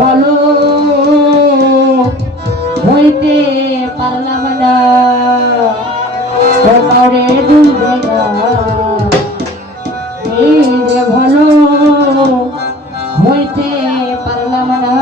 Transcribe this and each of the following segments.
হলো হইতে পারলাম না। সকালে দুলবে না এই যে ভালো হইতে পারলাম না।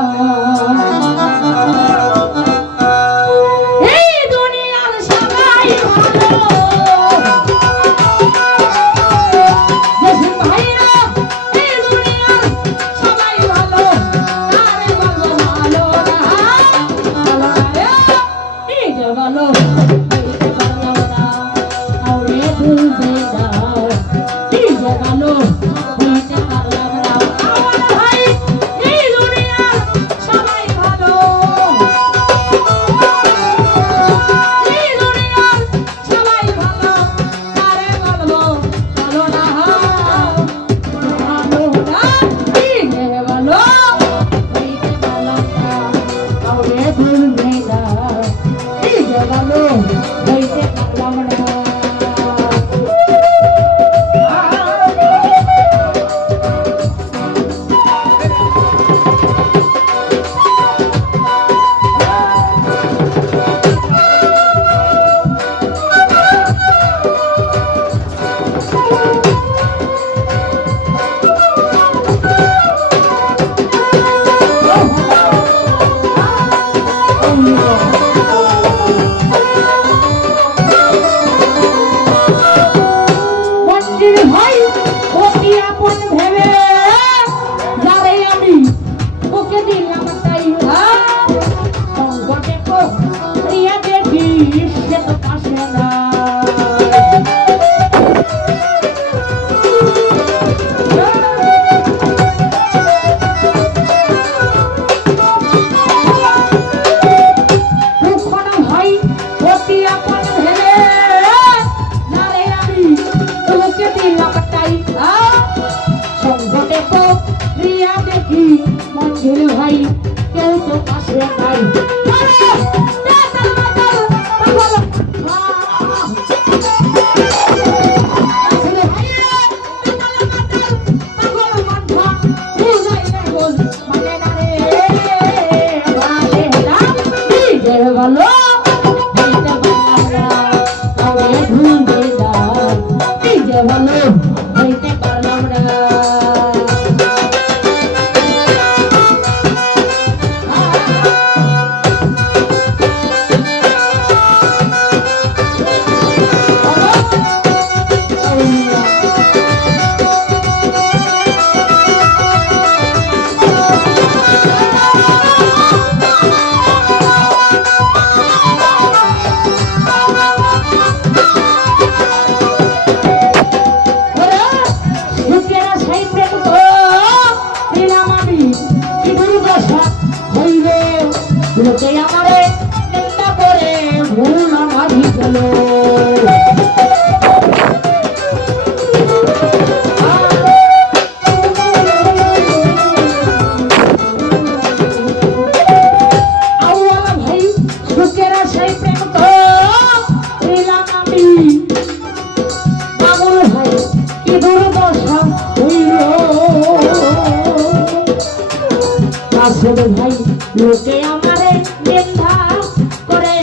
মাছের আসল ভাই লোকে আমারে নিন্দা করে।